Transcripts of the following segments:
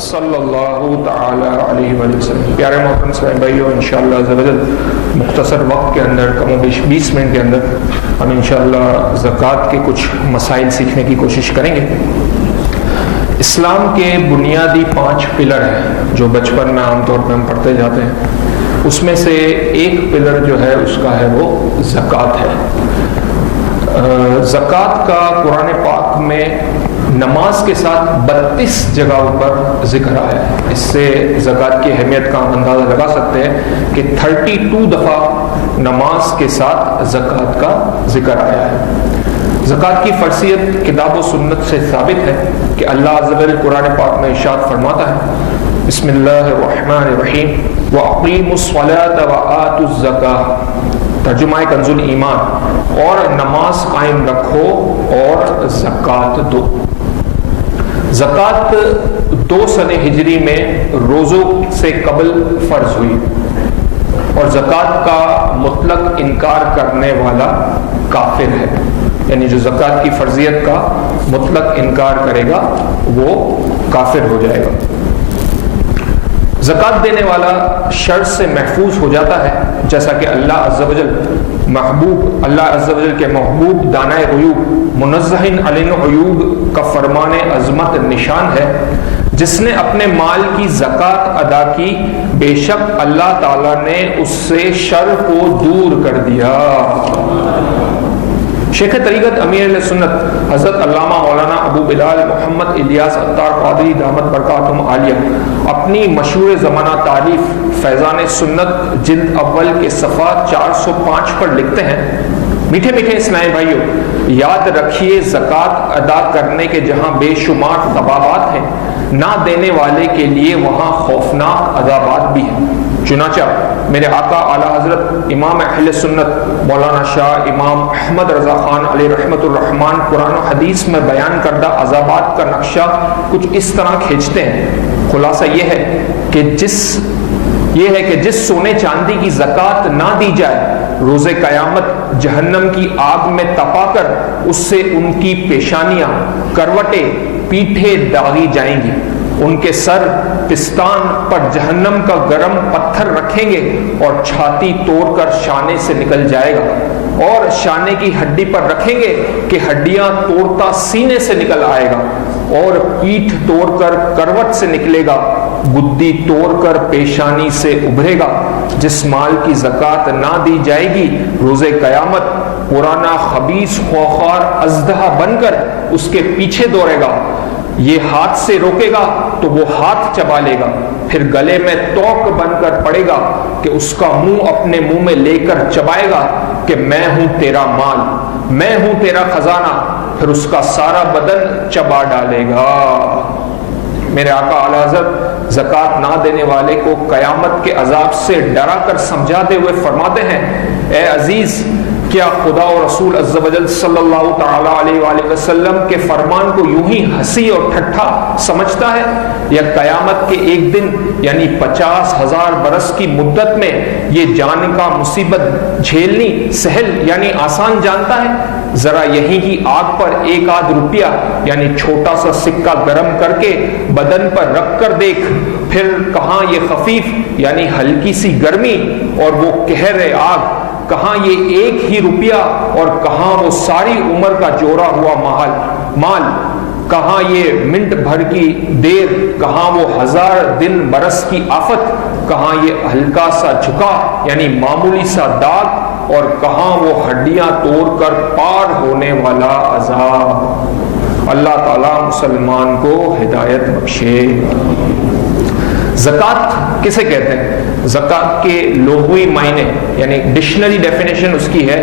صلی اللہ تعالی علیہ وآلہ وسلم۔ پیارے محترم اسلامی بھائیو، انشاءاللہ عز و جل مختصر وقت کے اندر، کم و بیش 20 منٹ کے اندر ہم انشاءاللہ زکوٰۃ کے کچھ مسائل سیکھنے کی کوشش کریں گے۔ اسلام کے بنیادی 5 پلر ہیں جو بچپن میں عام طور پہ ہم پڑھتے جاتے ہیں، اس میں سے ایک پلر جو ہے اس کا ہے وہ زکوٰۃ ہے۔ زکوٰۃ کا قرآن پاک میں نماز کے ساتھ 32 جگہوں پر ذکر آیا ہے۔ اس سے زکوٰۃ کی اہمیت کا ہم اندازہ لگا سکتے ہیں کہ 32 دفعہ نماز کے ساتھ زکوٰۃ کا ذکر آیا ہے۔ زکوٰۃ کی فرضیت کتاب و سنت سے ثابت ہے کہ اللہ عز و جل قرآن پاک میں ارشاد فرماتا ہے، بسم اللہ الرحمن الرحیم، وَأَقِیمُوا الصَّلَاةَ وَآتُوا الزَّکَاةَ، ترجمہ کنز الایمان، اور نماز قائم رکھو اور زکوٰۃ دو۔ زکوٰۃ 2 سنہ ہجری میں روزوں سے قبل فرض ہوئی، اور زکوٰۃ کا مطلق انکار کرنے والا کافر ہے، یعنی جو زکوٰۃ کی فرضیت کا مطلق انکار کرے گا وہ کافر ہو جائے گا۔ زکوٰۃ دینے والا شر سے محفوظ ہو جاتا ہے، جیسا کہ اللہ عز و جل کے محبوب دانائے غیوب منزہ عن العیوب کا فرمان عظمت نشان ہے، جس نے اپنے مال کی زکوٰۃ ادا کی، بے شک اللہ تعالیٰ نے اس سے شر کو دور کر دیا۔ شیخ طریقت امیر اہل سنت حضرت علامہ مولانا ابو بلال محمد الیاس عطار قادری دامت برکاتہم عالیہ اپنی مشہور زمانہ تعریف فیضان سنت جلد اول کے صفحہ 405 پر لکھتے ہیں، میٹھے میٹھے اسلامی بھائیو، یاد رکھیے زکوٰۃ ادا کرنے کے جہاں بے شمار ثوابات ہیں، نہ دینے والے کے لیے وہاں خوفناک عذابات بھی ہیں۔ چنانچہ میرے آقا اعلیٰ حضرت امام اہل سنت مولانا شاہ امام احمد رضا خان علیہ رحمت الرحمن قرآن و حدیث میں بیان کردہ عذابات کا نقشہ کچھ اس طرح کھینچتے ہیں۔ خلاصہ یہ ہے کہ جس سونے چاندی کی زکوٰۃ نہ دی جائے، روز قیامت جہنم کی آگ میں تپا کر اس سے ان کی پیشانیاں، کروٹیں، پیٹھیں داغی جائیں گی، ان کے سر پستان پر جہنم کا گرم پتھر رکھیں گے اور چھاتی توڑ کر شانے سے نکل جائے گا، اور شانے کی ہڈی پر رکھیں گے کہ ہڈیاں توڑتا سینے سے نکل آئے گا، اور پیٹھ توڑ کر کروٹ سے نکلے گا، گدی توڑ کر پیشانی سے ابھرے گا۔ جس مال کی زکوٰۃ نہ دی جائے گی، روز قیامت پرانا خبیث خوخار اژدہا بن کر اس کے پیچھے دوڑے گا، یہ ہاتھ سے روکے گا تو وہ ہاتھ چبا لے گا، پھر گلے میں توق بن کر پڑے گا کہ اس کا منہ اپنے منہ میں لے کر چبائے گا کہ میں ہوں تیرا مال، میں ہوں تیرا خزانہ، پھر اس کا سارا بدن چبا ڈالے گا۔ میرے آقا اعلیٰ حضرت زکوٰۃ نہ دینے والے کو قیامت کے عذاب سے ڈرا کر سمجھاتے ہوئے فرماتے ہیں، اے عزیز، کیا خدا و رسول عز و جل صلی اللہ تعالی علیہ وآلہ وسلم کے فرمان کو یوں ہی ہنسی اور ٹھٹھا سمجھتا ہے، یا قیامت کے ایک دن یعنی 50,000 برس کی مدت میں یہ جان کا مصیبت جھیلنی سہل یعنی آسان جانتا ہے؟ ذرا یہیں کی آگ پر 1 روپیہ یعنی چھوٹا سا سکہ گرم کر کے بدن پر رکھ کر دیکھ، پھر کہاں یہ خفیف یعنی ہلکی سی گرمی اور وہ قہر آگ، کہاں یہ 1 روپیہ اور کہاں وہ ساری عمر کا جوڑا ہوا مال، کہاں یہ منٹ بھر کی دیر، کہاں وہ 1000 دن برس کی آفت، کہاں یہ ہلکا سا جھکا یعنی معمولی سا داغ، اور کہاں وہ ہڈیاں توڑ کر پار ہونے والا عذاب۔ اللہ تعالیٰ مسلمان کو ہدایت بخشے۔ زکوٰۃ کسے کہتے ہیں؟ زکوٰۃ کے لغوی معنی یعنی ڈکشنری ڈیفینیشن اس کی ہے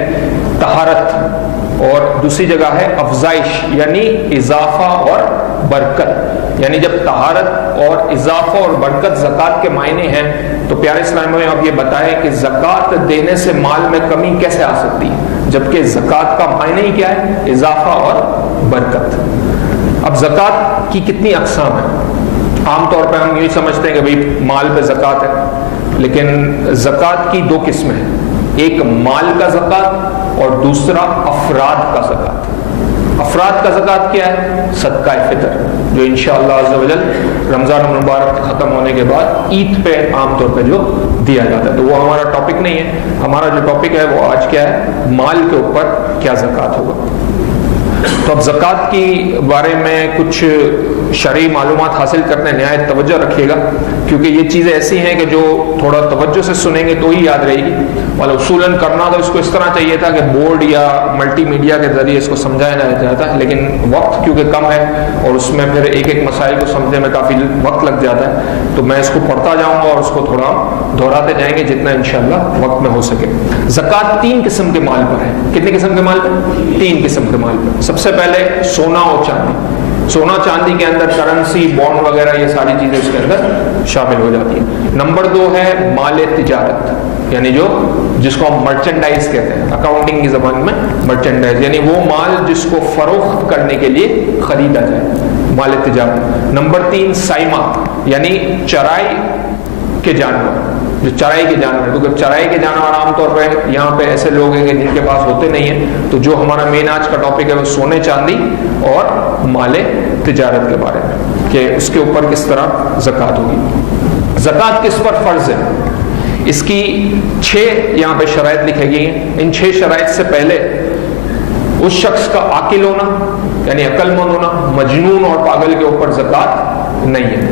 طہارت، اور دوسری جگہ ہے افزائش یعنی اضافہ اور برکت، یعنی جب طہارت اور اضافہ اور برکت زکوٰۃ کے معنی ہیں تو پیارے اسلامی میں آپ یہ بتائیں کہ زکوٰۃ دینے سے مال میں کمی کیسے آ سکتی ہے، جبکہ زکوٰۃ کا معنی ہی کیا ہے؟ اضافہ اور برکت۔ اب زکوٰۃ کی کتنی اقسام ہیں؟ عام طور پہ ہم یہی سمجھتے ہیں کہ بھئی مال پہ زکوٰۃ ہے، لیکن زکوٰۃ کی 2 قسمیں ہیں، ایک مال کا زکوٰۃ اور دوسرا افراد کا زکوٰۃ۔ افراد کا زکوٰۃ کیا ہے؟ صدقہ فطر، جو انشاءاللہ عز و جل رمضان المبارک ختم ہونے کے بعد عید پہ عام طور پہ جو دیا جاتا ہے. تو وہ ہمارا ٹاپک نہیں ہے. ہمارا جو ٹاپک ہے وہ آج کیا ہے؟ مال کے اوپر کیا زکوٰۃ ہوگا. تو اب زکوٰۃ کی بارے میں کچھ شرعی معلومات حاصل کرنے نہایت توجہ رکھیے گا، کیونکہ یہ چیزیں ایسی ہیں کہ جو تھوڑا توجہ سے سنیں گے تو ہی یاد رہے گی. اور اصولاً کرنا تو اس کو اس طرح چاہیے تھا کہ بورڈ یا ملٹی میڈیا کے ذریعے اس کو سمجھایا جاتا ہے، لیکن وقت کیونکہ کم ہے اور اس میں پھر ایک ایک مسائل کو سمجھنے میں کافی وقت لگ جاتا ہے، تو میں اس کو پڑھتا جاؤں گا اور اس کو تھوڑا دہراتے جائیں گے جتنا انشاءاللہ وقت میں ہو سکے. زکوٰۃ 3 قسم کے مال پر ہے. کتنے قسم کے مال پر؟ 3 قسم کے مال پر. سب سے پہلے سونا اور چاندی. سونا چاندی کے اندر کرنسی، بانڈ وغیرہ، یہ ساری چیزیں اس کے اندر شامل ہو جاتی ہیں. نمبر 2 ہے مال تجارت، یعنی جس کو ہم مرچنڈائز کہتے ہیں اکاؤنٹنگ کی زبان میں. مرچنڈائز یعنی وہ مال جس کو فروخت کرنے کے لیے خریدا جائے، مال تجارت. نمبر 3 سائمہ، یعنی چرائی کے جانور، جو چرائی کے جانور. کیونکہ چرائی کے جانور عام طور پہ یہاں پہ ایسے لوگ ہیں کہ جن کے پاس ہوتے نہیں ہیں. تو جو ہمارا مین آج کا ٹاپک ہے وہ سونے چاندی اور مال تجارت کے بارے میں، کہ اس کے اوپر کس طرح زکوٰۃ ہوگی. زکوٰۃ کس پر فرض ہے؟ اس کی 6 یہاں پہ شرائط لکھی گئی ہیں. ان 6 شرائط سے پہلے اس شخص کا عاقل ہونا، یعنی عقل مند ہونا. مجنون اور پاگل کے اوپر زکوٰۃ نہیں ہے.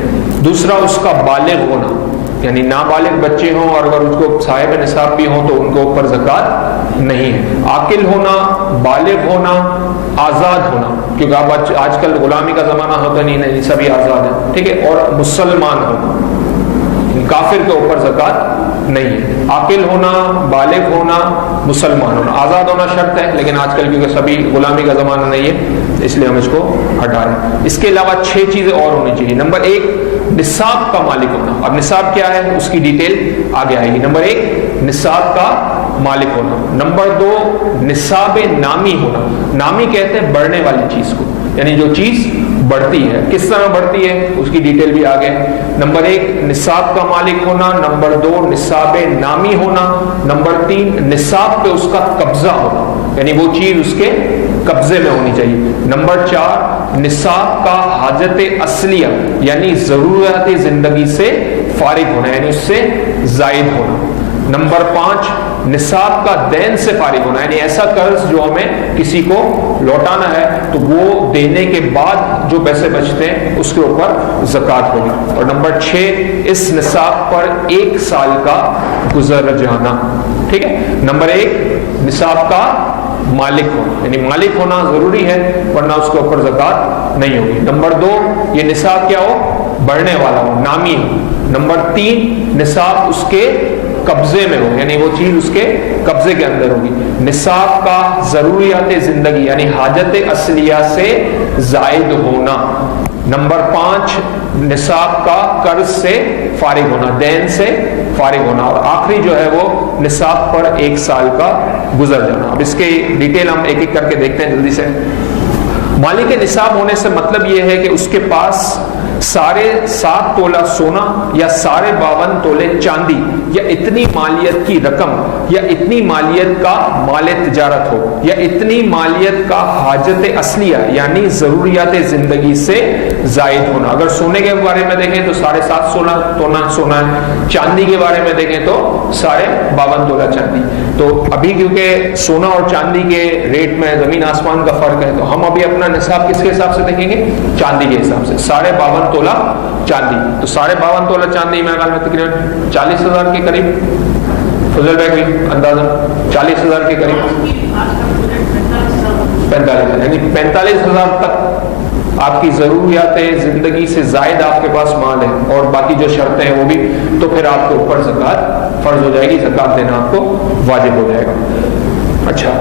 دوسرا اس کا بالغ ہونا، یعنی نابالغ بچے ہوں اور اگر اس کو صاحب نصاب بھی ہوں تو ان کے اوپر زکوٰۃ نہیں ہے. عاقل ہونا، بالغ ہونا، آزاد ہونا، کیونکہ اب آج کل غلامی کا زمانہ ہوتا نہیں، سبھی آزاد ہیں، ٹھیک ہے. اور مسلمان ہونا، کافر کے اوپر زکوٰۃ نہیں ہے. عاقل ہونا، بالغ ہونا، مسلمان ہونا. آزاد ہونا شرط ہے، لیکن آج کل کیونکہ سبھی غلامی کا زمانہ نہیں ہے اس لیے ہم اس کو ہٹا رہے ہیں. اس کے علاوہ 6 چیزیں اور ہونی چاہیے. نمبر 1 نصاب کا مالک ہونا. اب نصاب کیا ہے اس کی ڈیٹیل آگے آئے گی. نمبر 1 نصاب کا مالک ہونا. نمبر 2 نصاب نامی ہونا. نامی کہتے ہیں بڑھنے والی چیز کو، یعنی جو چیز بڑھتی ہے. کس طرح بڑھتی ہے اس کی ڈیٹیل بھی آگے. نمبر 1 نصاب کا مالک ہونا. نمبر 2 نصاب نامی ہونا. نمبر 3 نصاب پہ اس کا قبضہ ہونا، یعنی وہ چیز اس کے قبضے میں ہونی چاہیے. نمبر 4 نصاب کا حاجت اصلیہ، یعنی ضرورت زندگی سے فارغ ہونا، یعنی اس سے زائد ہونا. نمبر 5 نصاب کا دین سے فارغ ہونا، یعنی ایسا قرض جو ہمیں کسی کو لوٹانا ہے تو وہ دینے کے بعد جو پیسے بچتے ہیں اس کے اوپر زکوٰۃ ہوگی. اور نمبر 6 اس نصاب پر 1 سال کا گزر جانا. ٹھیک ہے. نمبر 1 نصاب کا مالک ہونا، یعنی مالک ہونا ضروری ہے ورنہ اس کے اوپر زکوٰۃ نہیں ہوگی. نمبر 2 یہ نصاب کیا ہو؟ بڑھنے والا ہو، نامی ہو. نمبر 3 نصاب اس کے قبضے میں ہو، یعنی وہ چیز اس کے قبضے کے اندر ہوگی. نصاب کا ضروریات زندگی یعنی حاجت اصلیہ سے زائد ہونا. نمبر 5 نصاب کا قرض سے فارغ ہونا، دین سے فارغ ہونا. اور آخری جو ہے وہ نصاب پر 1 سال کا گزر جانا. اب اس کے ڈیٹیل ہم ایک ایک کر کے دیکھتے ہیں جلدی سے. مالک نصاب ہونے سے مطلب یہ ہے کہ اس کے پاس سارے 7 تولہ سونا یا سارے 52 تولے چاندی یا اتنی مالیت کی رقم یا اتنی مالیت کا مال تجارت ہو یا اتنی مالیت کا حاجت اصلیہ یعنی ضروریات زندگی سے زائد ہونا. اگر سونے کے بارے میں دیکھیں تو 7.5 تولہ سونا ہے. چاندی کے بارے میں دیکھیں تو 52 تولہ چاندی. تو ابھی کیونکہ سونا اور چاندی کے ریٹ میں زمین آسمان کا فرق ہے تو ہم ابھی اپنا نصاب کس کے حساب سے دیکھیں گے؟ چاندی کے حساب سے. 52 تولہ چاندی. تو 52 تولہ چاندی میں خیال میں تقریباً 40,000 کے قریب. فضل بھائی کوئی اندازہ 40,000 کے قریب، 45,000 یعنی 45,000 تک آپ کی ضروریات زندگی سے زائد آپ کے پاس مال ہے اور باقی جو شرطیں ہیں وہ بھی، تو پھر آپ کے اوپر زکوٰۃ فرض ہو جائے گی، زکوٰۃ دینا آپ کو واجب ہو جائے گا. اچھا،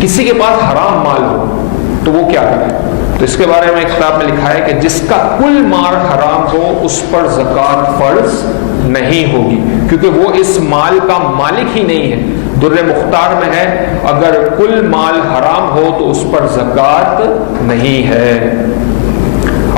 کسی کے پاس حرام مال ہو تو وہ کیا کرے؟ تو اس کے بارے میں ایک کتاب میں لکھا ہے کہ جس کا کل مال حرام ہو اس پر زکوٰۃ فرض نہیں ہوگی کیونکہ وہ اس مال کا مالک ہی نہیں ہے. در مختار میں ہے اگر کل مال حرام ہو تو اس پر زکوٰۃ نہیں ہے.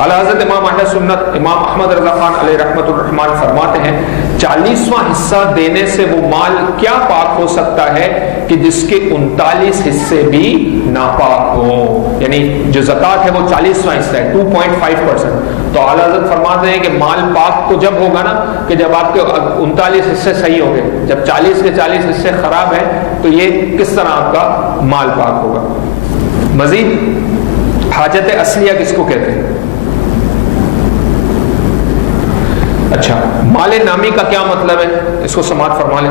اعلیٰ حضرت امام اہل سنت امام احمد رضا خان علیہ رحمۃ الرحمان فرماتے ہیں 40واں حصہ دینے سے وہ مال کیا پاک ہو سکتا ہے کہ جس کے 39 حصے بھی ناپاک ہوں. یعنی جو زکوٰۃ ہے وہ 40واں حصہ ہے 2.5%. تو اعلیٰ حضرت فرماتے ہیں کہ مال پاک تو جب ہوگا نا کہ جب آپ کے 39 حصے صحیح ہو گئے. جب 40 کے 40 حصے خراب ہیں تو یہ کس طرح آپ کا مال پاک ہوگا. مزید حاجت اصلیہ کس کو کہتے ہیں؟ اچھا، مال نامی کا کیا مطلب ہے؟ اس کو سماعت فرما لیں.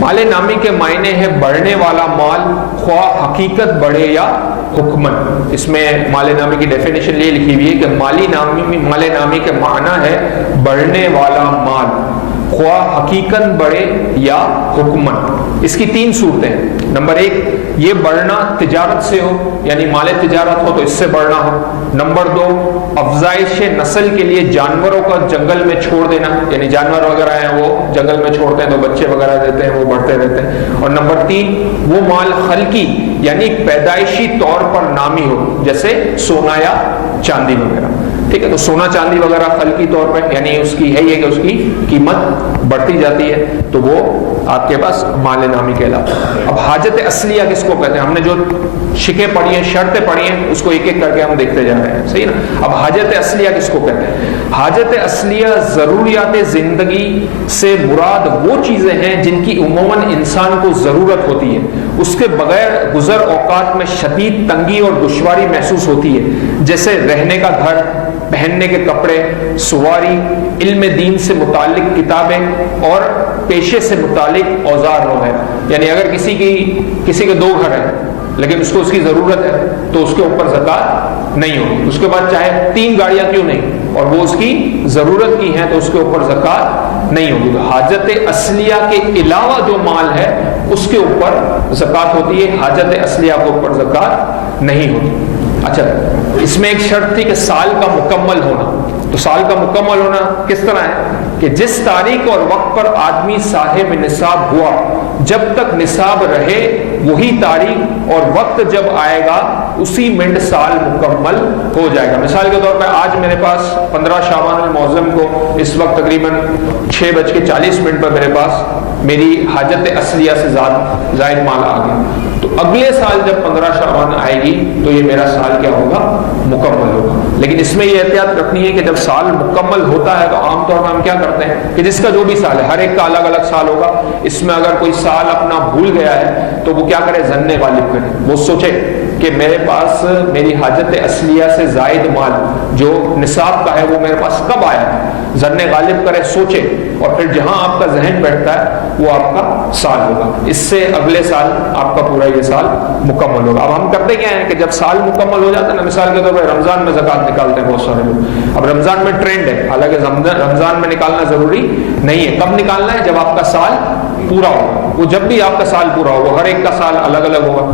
مال نامی کے معنی ہے بڑھنے والا مال، خواہ حقیقت بڑھے یا حکمن. اس میں مال نامی کی ڈیفینیشن یہ لکھی ہوئی ہے کہ مال نامی کے معنی ہے بڑھنے والا مال، خواہ حقیقت بڑھے یا حکمن. اس کی 3 صورتیں. نمبر 1، یہ بڑھنا تجارت سے ہو، یعنی مال تجارت ہو تو اس سے بڑھنا ہو. نمبر 2، افزائش نسل کے لیے جانوروں کا جنگل میں چھوڑ دینا، یعنی جانور وغیرہ ہیں وہ جنگل میں چھوڑتے ہیں تو بچے وغیرہ دیتے ہیں، وہ بڑھتے رہتے ہیں. اور نمبر 3، وہ مال خلقی یعنی پیدائشی طور پر نامی ہو، جیسے سونا یا چاندی وغیرہ. ٹھیک ہے، تو سونا چاندی وغیرہ خلقی طور پہ یعنی اس کی ہے یہ کہ اس کی قیمت بڑھتی جاتی ہے تو وہ آپ کے پاس مال نامی کہلاتا ہے. اب حاجت اصلیہ کس کو کہتے ہیں؟ ہم نے جو شکیں پڑھی ہیں، شرطیں پڑھی ہیں، اس کو ایک ایک کر کے ہم دیکھتے جا رہے ہیں. صحیح نا؟ اب حاجت اصلیہ کس کو کہتے ہیں؟ حاجت اصلیہ ضروریات زندگی سے مراد وہ چیزیں ہیں جن کی عموماً انسان کو ضرورت ہوتی ہے، اس کے بغیر گزر اوقات میں شدید تنگی اور دشواری محسوس ہوتی ہے، جیسے رہنے کا گھر، پہننے کے کپڑے، سواری، علم دین سے متعلق کتابیں اور پیشے سے متعلق اوزار وغیرہ. یعنی اگر کسی کے 2 گھر ہیں لیکن اس کو اس کی ضرورت ہے تو اس کے اوپر زکوٰۃ نہیں ہوگی. اس کے بعد چاہے 3 گاڑیاں کیوں نہیں اور وہ اس کی ضرورت کی ہیں تو اس کے اوپر زکوٰۃ نہیں ہوگی. تو حاجت اصلیہ کے علاوہ جو مال ہے اس کے اوپر زکوٰۃ ہوتی ہے، حاجت اصلیہ کے اوپر زکوٰۃ نہیں ہوتی. اچھا، اس میں ایک شرط تھی کہ سال کا مکمل ہونا. تو سال کا مکمل ہونا کس طرح ہے کہ جس تاریخ اور وقت پر آدمی صاحب نصاب ہوا، جب تک نصاب رہے وہی تاریخ اور وقت جب آئے گا اسی منٹ سال مکمل ہو جائے گا. مثال کے طور پہ آج میرے پاس 15 شعبان المعظم کو اس وقت تقریباً 6:40 پر میرے پاس میری حاجت اصلیہ سے زائد مال آ گیا. تو اگلے سال جب 15 شعبان آئے گی تو یہ میرا سال کیا ہوگا؟ مکمل ہوگا. لیکن اس میں یہ احتیاط رکھنی ہے کہ جب سال مکمل ہوتا ہے تو عام طور پر ہم کیا کرتے ہیں کہ جس کا جو بھی سال ہے، ہر ایک کا الگ الگ سال ہوگا. اس میں اگر کوئی سال اپنا بھول گیا ہے تو وہ کیا کرے؟ ظن غالب کرے. وہ سوچے کہ میرے پاس میری حاجت اصلیہ سے زائد مال جو نصاب کا ہے وہ میرے پاس کب آیا ہے، ظن غالب کرے، سوچے، اور پھر جہاں آپ کا ذہن بیٹھتا ہے وہ آپ کا سال ہوگا. اس سے اگلے سال آپ کا پورا یہ سال مکمل ہوگا. اب ہم کرتے کیا ہیں کہ جب سال مکمل ہو جاتا ہے نا، مثال کے طور پر رمضان میں زکوٰۃ نکالتے ہیں بہت سارے لوگ. اب رمضان میں ٹرینڈ ہے، حالانکہ رمضان میں نکالنا ضروری نہیں ہے. کب نکالنا ہے؟ جب آپ کا سال پورا ہو. وہ جب بھی آپ کا سال پورا ہو، وہ ہر ایک کا سال الگ الگ ہوگا.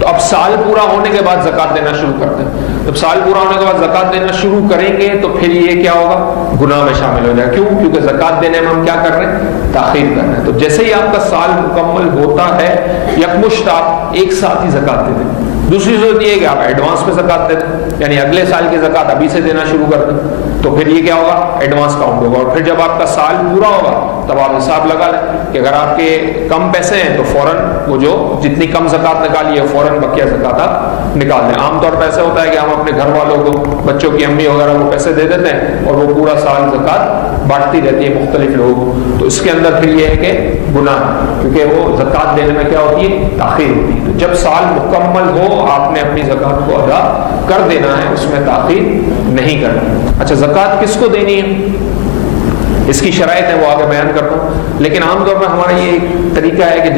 تو اب سال پورا ہونے کے بعد زکوٰۃ دینا شروع کرتے ہیں. جب سال پورا ہونے کے بعد زکوٰۃ دینا شروع کریں گے تو پھر یہ کیا ہوگا؟ گناہ میں شامل ہو جائے. کیوں؟ کیونکہ زکوٰۃ دینے میں ہم کیا کر رہے ہیں؟ تاخیر کر رہے ہیں. تو جیسے ہی آپ کا سال مکمل ہوتا ہے یکمشت آپ ایک ساتھ ہی زکوٰۃ دے دیں. دوسری صورت یہ ہے کہ آپ ایڈوانس میں زکوٰۃ دے دیں، یعنی اگلے سال کی زکوٰۃ ابھی سے دینا شروع کر دیں. تو پھر یہ کیا ہوگا؟ ایڈوانس کاؤنٹ ہوگا. اور پھر جب آپ کا سال پورا ہوگا تب آپ حساب لگا لیں کہ اگر آپ کے کم پیسے ہیں تو فوراً وہ جو جتنی کم زکوٰۃ نکالی ہے فوراً بقیہ زکوٰۃ آپ نکال دیں. عام طور پہ ایسا ہوتا ہے کہ ہم اپنے گھر والوں کو، بچوں کی امی وغیرہ کو پیسے دے دیتے ہیں اور وہ پورا سال زکوٰۃ بانٹتی رہتی ہے مختلف لوگوں کو. تو اس کے اندر پھر یہ ہے کہ گناہ ہے، کیونکہ وہ زکوٰۃ دینے میں کیا ہوتی ہے؟ تاخیر ہوتی ہے. تو جب سال مکمل ہو آپ نے اپنی زکوٰۃ کو ادا کر دینا ہے، اس میں تاخیر نہیں کرنی. اچھا، زکوٰۃ کس کو دینی ہے؟ اس کی شرائط ہے، وہ آگے بیان کرتا ہوں. لیکن عام طور پر ہمارا یہ ایک طریقہ ہے کہ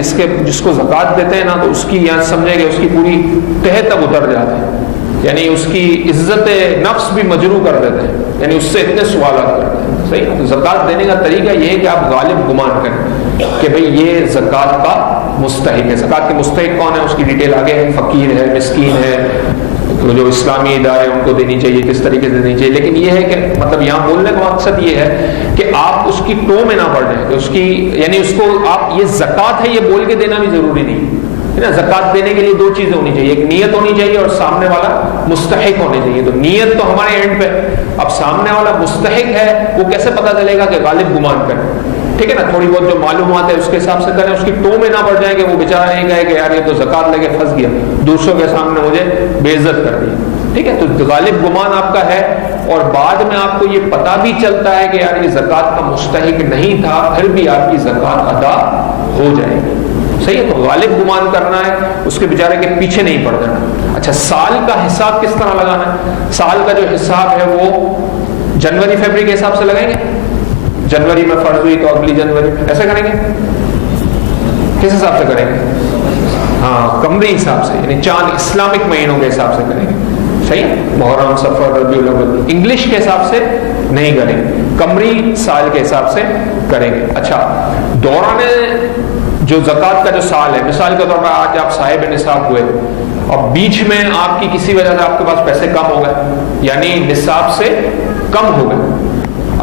جس کو زکوٰۃ دیتے ہیں نا تو اس کی یہاں سمجھے کہ اس کی پوری تہ تک اتر جاتے ہیں، یعنی اس کی عزت نفس بھی مجروح کر دیتے ہیں، یعنی اس سے اتنے سوالات کرتے ہیں. صحیح. تو زکوٰۃ دینے کا طریقہ یہ ہے کہ آپ غالب گمان کریں کہ بھئی یہ زکوٰۃ کا مستحق ہے. زکوٰۃ کے مستحق کون ہے اس کی ڈیٹیل آگے ہے. فقیر ہے، مسکین ہے، جو اسلامی ادارے ان کو دینی چاہیے، کس طریقے سے دینی چاہیے. لیکن یہ ہے کہ مطلب یہاں بولنے کا مقصد یہ ہے کہ آپ اس کی ٹو میں نہ پڑ جائیں، کہ اس کی یعنی اس کو آپ یہ زکوٰۃ ہے یہ بول کے دینا بھی ضروری نہیں. زکات دینے کے لیے دو چیزیں ہونی چاہیے، ایک نیت ہونی چاہیے اور سامنے والا مستحق ہونے چاہیے. تو نیت تو ہمارے اینڈ پہ، اب سامنے والا مستحق ہے وہ کیسے پتہ چلے گا کہ غالب گمان کریں. ٹھیک ہے نا، تھوڑی بہت جو معلومات ہے اس کے حساب سے کریں، اس کی ٹو میں نہ پڑ جائیں کہ وہ بیچارہ نہیں کہے کہ یار یہ تو زکات لے کے پھنس گیا، دوسروں کے سامنے مجھے بے عزت کر دی. ٹھیک ہے، تو غالب گمان آپ کا ہے اور بعد میں آپ کو یہ پتہ بھی چلتا ہے کہ یار یہ زکات کا مستحق نہیں تھا، پھر بھی آپ کی زکات ادا ہو جائے گی. صحیح ہے، تو غالب گمان کرنا ہے، اس کے بیچارے کے پیچھے نہیں پڑ جانا. اچھا، سال کا حساب کس طرح لگانا ہے؟ سال کا جو حساب ہے وہ جنوری فیبری کے حساب سے لگائیں گے. جنوری میں فرض ہوئی تو اگلی جنوری ایسے کریں گے. کس حساب سے کریں گے؟ ہاں، قمری حساب سے، یعنی چاند اسلامک مہینوں کے حساب سے کریں گے. صحیح ہے، محرم، صفر، ربیع الاول، انگلش کے حساب سے نہیں کریں گے، قمری سال کے حساب سے کریں گے. اچھا، دوران جو زکات کا جو سال ہے، مثال کے طور پر آج آپ صاحب نصاب ہوئے اور بیچ میں آپ کی کسی وجہ سے آپ کے پاس پیسے کم ہو گئے، یعنی نصاب سے کم ہو گئے.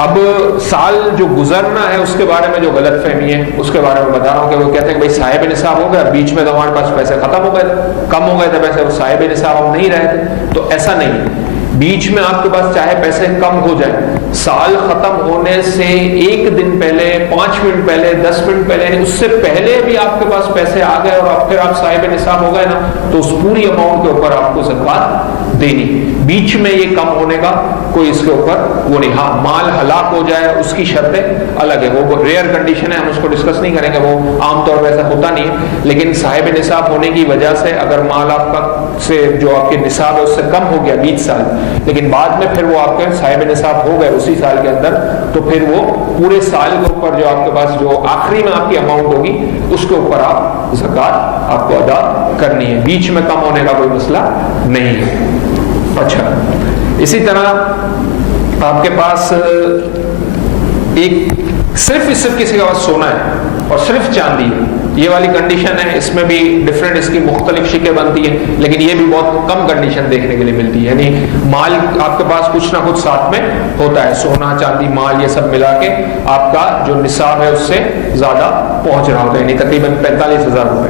اب سال جو گزرنا ہے اس کے بارے میں جو غلط فہمی ہے اس کے بارے میں بتا رہا ہوں کہ وہ کہتے ہیں کہ بھائی صاحب نصاب ہو گیا، بیچ میں تو ہمارے پاس پیسے ختم ہو گئے، کم ہو گئے تھے پیسے، وہ صاحب نصاب ہم نہیں رہے تھے. تو ایسا نہیں، بیچ میں آپ کے پاس چاہے پیسے کم ہو جائے، سال ختم ہونے سے ایک دن پہلے، 5 منٹ پہلے، 10 منٹ پہلے، یعنی اس سے پہلے بھی آپ کے پاس پیسے آ گئے اور پھر آپ صاحب نصاب ہو گئے نا، تو اس پوری اماؤنٹ کے اوپر آپ کو زکوٰۃ دینی. بیچ میں یہ کم ہونے کا کوئی اس کے اوپر وہ نہیں. ہاں، مال ہلاک ہو جائے اس کی شرطیں الگ ہے، وہ ریئر کنڈیشن ہے، ہم اس کو ڈسکس نہیں کریں گے، وہ عام طور پہ ایسا ہوتا نہیں ہے. لیکن صاحب نصاب ہونے کی وجہ سے اگر مال آپ کا سے جو آپ کے نصاب ہے اس سے کم ہو گیا 20 سال، لیکن بعد میں پھر وہ آپ کے صاحب نصاب ہو گئے اسی سال کے اندر، تو پھر وہ پورے سال کے اوپر جو آپ کے پاس جو آخری میں آپ کی اماؤنٹ ہوگی اس کے اوپر آپ زکوٰۃ آپ کو ادا کرنی ہے. بیچ میں کم ہونے کا کوئی مسئلہ نہیں ہے. اچھا، اسی طرح آپ کے پاس ایک صرف کسی کے پاس سونا ہے اور صرف چاندی ہے، یہ والی کنڈیشن ہے، اس میں بھی ڈفرینٹ اس کی مختلف شکیں بنتی ہیں، لیکن یہ بھی بہت کم کنڈیشن دیکھنے کے لیے ملتی ہے. یعنی مال آپ کے پاس کچھ نہ کچھ ساتھ میں ہوتا ہے، سونا، چاندی، مال، یہ سب ملا کے آپ کا جو نصاب ہے اس سے زیادہ پہنچ رہا ہوتا ہے، یعنی تقریباً 45,000 روپے.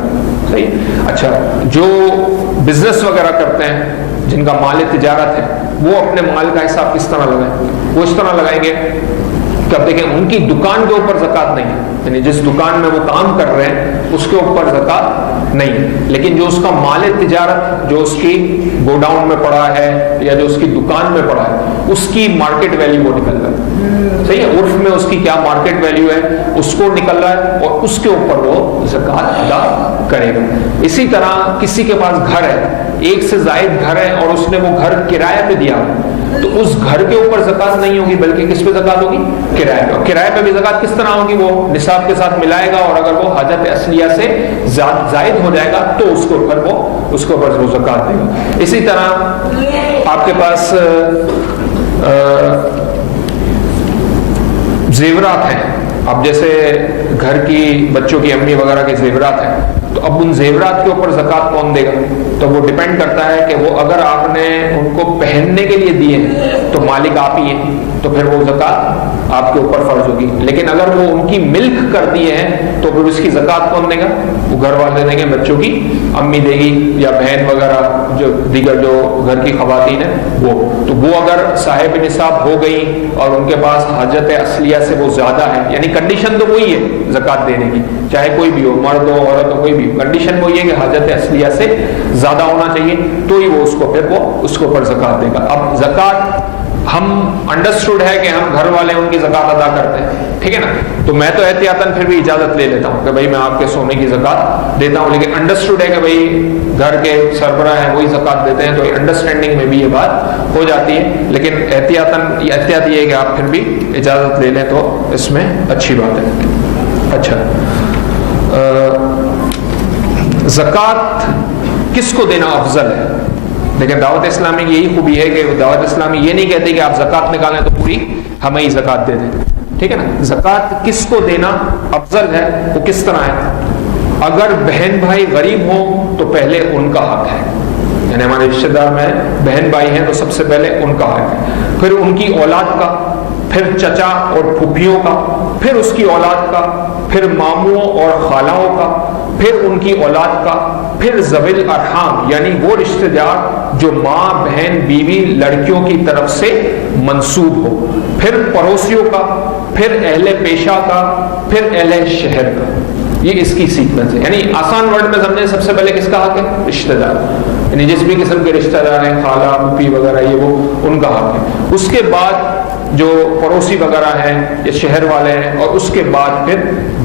صحیح. اچھا، جو بزنس وغیرہ کرتے ہیں، جن کا مال تجارت ہے، وہ اپنے مال کا حساب کس طرح لگائیں؟ وہ اس طرح لگائیں گے کہ اب دیکھیں ان کی دکان کے اوپر زکوٰۃ نہیں ہے، یعنی جس دکان میں وہ کام کر رہے ہیں اس کے اوپر زکوٰۃ نہیں ہے، لیکن جو اس کا مال تجارت جو اس کی گوڈاؤن میں پڑا ہے یا جو اس کی دکان میں پڑا ہے اس کی مارکیٹ ویلیو وہ نکل رہا ہے. صحیح ہے، عرف میں اس کی کیا مارکیٹ ویلیو ہے اس کو نکل رہا ہے اور اس کے اوپر وہ زکوٰۃ ادا کرے گا. اسی طرح کسی کے پاس گھر ہے، ایک سے زائد گھر ہے اور اس نے وہ گھر کرایہ پہ دیا، تو اس گھر کے اوپر زکوٰۃ نہیں ہوگی بلکہ کس پہ زکوٰۃ ہوگی؟ کرایہ پہ. کرایہ پہ بھی زکوٰۃ کس طرح ہوگی؟ وہ نصاب کے ساتھ ملائے گا اور اگر وہ حاجت اصلیہ سے زائد ہو جائے گا تو اس کے اوپر وہ زکوٰۃ دے گا. اسی طرح آپ کے پاس زیورات ہیں، اب جیسے گھر کی بچوں کی امی وغیرہ کے زیورات ہیں، تو اب ان زیورات کے اوپر زکوٰۃ کون دے گا؟ تو وہ ڈیپینڈ کرتا ہے کہ وہ اگر آپ نے ان کو پہننے کے لیے دیے ہیں تو مالک آپ ہی ہیں، تو پھر وہ زکوٰۃ آپ کے اوپر فرض ہوگی. لیکن اگر وہ ان کی ملک کر دیے ہیں تو پھر اس کی زکوٰۃ کون دے گا؟ وہ گھر والے دیں گے، بچوں کی امی دے گی یا بہن وغیرہ جو دیگر جو گھر کی خواتین ہیں وہ. تو وہ اگر صاحب نصاب ہو گئی اور ان کے پاس حاجت اصلیہ سے وہ زیادہ ہے، یعنی کنڈیشن تو وہی ہے زکوٰۃ دینے کی، چاہے کوئی بھی ہو، مرد ہو، عورت ہو، کوئی بھی، کنڈیشن وہی ہے کہ حاجت اصلیہ سے زیادہ ہونا چاہیے تو ہی وہ اس کو پھر وہ اس کے اوپر زکوٰۃ دے گا. اب زکوٰۃ ہم انڈرسٹوڈ ہے کہ ہم گھر والے ان کی زکوٰۃ ادا کرتے ہیں، ٹھیک ہے نا، تو میں تو احتیاطاً پھر بھی اجازت لے لیتا ہوں کہ بھائی میں آپ کے سونے کی زکوٰۃ دیتا ہوں، لیکن انڈرسٹوڈ ہے کہ بھائی گھر کے سربراہ ہیں وہی زکوٰۃ دیتے ہیں، تو انڈرسٹینڈنگ میں بھی یہ بات ہو جاتی ہے. لیکن احتیاط یہ ہے کہ آپ پھر بھی اجازت لے لیں تو اس میں اچھی بات ہے. اچھا، زکوٰۃ کس کو دینا افضل ہے؟ لیکن دعوت اسلامی کی یہی خوبی ہے کہ دعوت اسلامی یہ نہیں کہتی کہ آپ زکوٰۃ نکالیں تو پوری ہمیں ہی زکوٰۃ دے دیں، ٹھیک ہے نا. زکوٰۃ کس کو دینا افضل ہے، وہ کس طرح ہے؟ اگر بہن بھائی غریب ہوں تو پہلے ان کا حق ہے، یعنی ہمارے رشتے دار میں بہن بھائی ہیں تو سب سے پہلے ان کا حق ہے، پھر ان کی اولاد کا، پھر چچا اور پھوپھیوں کا، پھر اس کی اولاد کا، پھر ماموں اور خالوں کا، پھر ان کی اولاد کا، پھر ذوی الارحام یعنی وہ رشتہ دار جو ماں، بہن، بیوی، لڑکیوں کی طرف سے منسوب ہو، پھر پڑوسیوں کا، پھر اہل پیشہ کا، پھر اہل شہر کا. یہ اس کی سیکوینس ہے. یعنی آسان ورڈ میں سمجھیں، سب سے پہلے کس کا حق ہے؟ رشتہ دار. یعنی جس بھی قسم کے رشتہ دار ہیں، خالہ، پھوپھی وغیرہ، یہ وہ ان کا حق ہے. اس کے بعد جو پڑوسی وغیرہ ہیں یا شہر والے ہیں، اور اس کے بعد پھر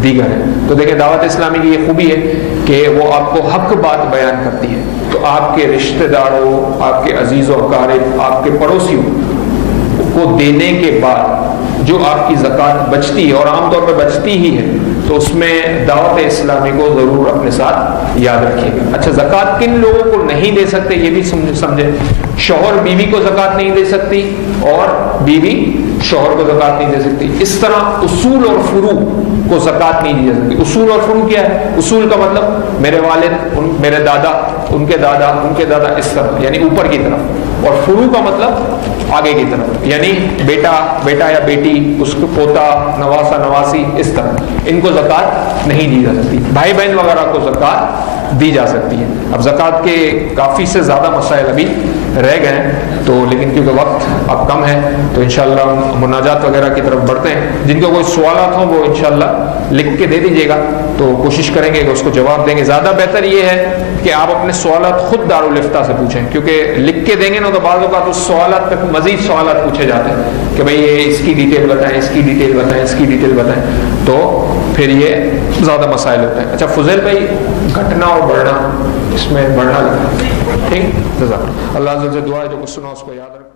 دیگر ہیں. تو دیکھیں دعوت اسلامی کی یہ خوبی ہے کہ وہ آپ کو حق بات بیان کرتی ہے. تو آپ کے رشتہ داروں، آپ کے عزیز و اقارب، آپ کے پڑوسیوں کو دینے کے بعد جو آپ کی زکوٰۃ بچتی ہے، اور عام طور پہ بچتی ہی ہے، تو اس میں دعوت اسلامی کو ضرور اپنے ساتھ یاد رکھیے گا. اچھا، زکوٰۃ کن لوگوں کو نہیں دے سکتے یہ بھی سمجھیں. شوہر بیوی کو زکوٰۃ نہیں دے سکتی، اور بیوی شوہر کو زکوٰۃ نہیں دے سکتی. اس طرح اصول اور فروع کو زکوٰۃ نہیں دی جا سکتی. اصول اور فروع کیا ہے؟ اصول کا مطلب میرے والد، میرے دادا، ان کے دادا، ان کے دادا، اس طرح یعنی اوپر کی طرف. اور فروع کا مطلب آگے کی طرف، یعنی بیٹا یا بیٹی، اس کو پوتا، نواسا، نواسی، اس طرح. ان کو زکوٰۃ نہیں دی جا سکتی. بھائی بہن وغیرہ کو زکوٰۃ دی جا سکتی ہے. اب زکوٰۃ کے کافی سے زیادہ مسائل ابھی رہ گئے ہیں، تو لیکن کیونکہ وقت اب کم ہے تو انشاءاللہ ہم مناجات وغیرہ کی طرف بڑھتے ہیں. جن کو کوئی سوالات ہوں وہ انشاءاللہ لکھ کے دے دیجیے گا، تو کوشش کریں گے کہ اس کو جواب دیں گے. زیادہ بہتر یہ ہے کہ آپ اپنے سوالات خود دارالافتاء سے پوچھیں، کیونکہ لکھ کے دیں گے نا تو بعض اوقات اس سوالات پہ مزید سوالات پوچھے جاتے ہیں کہ بھئی یہ اس کی ڈیٹیل بتائیں، اس کی ڈیٹیل بتائیں، اس کی ڈیٹیل بتائیں، تو پھر یہ زیادہ مسائل ہوتے ہیں. اچھا فضیل بھائی، گھٹنا اور بڑھنا، اس میں بڑھنا لگتا ہے. ٹھیک، جزاک اللہ. عز و جل دعا ہے جو کچھ سنا اس کو یاد رکھا.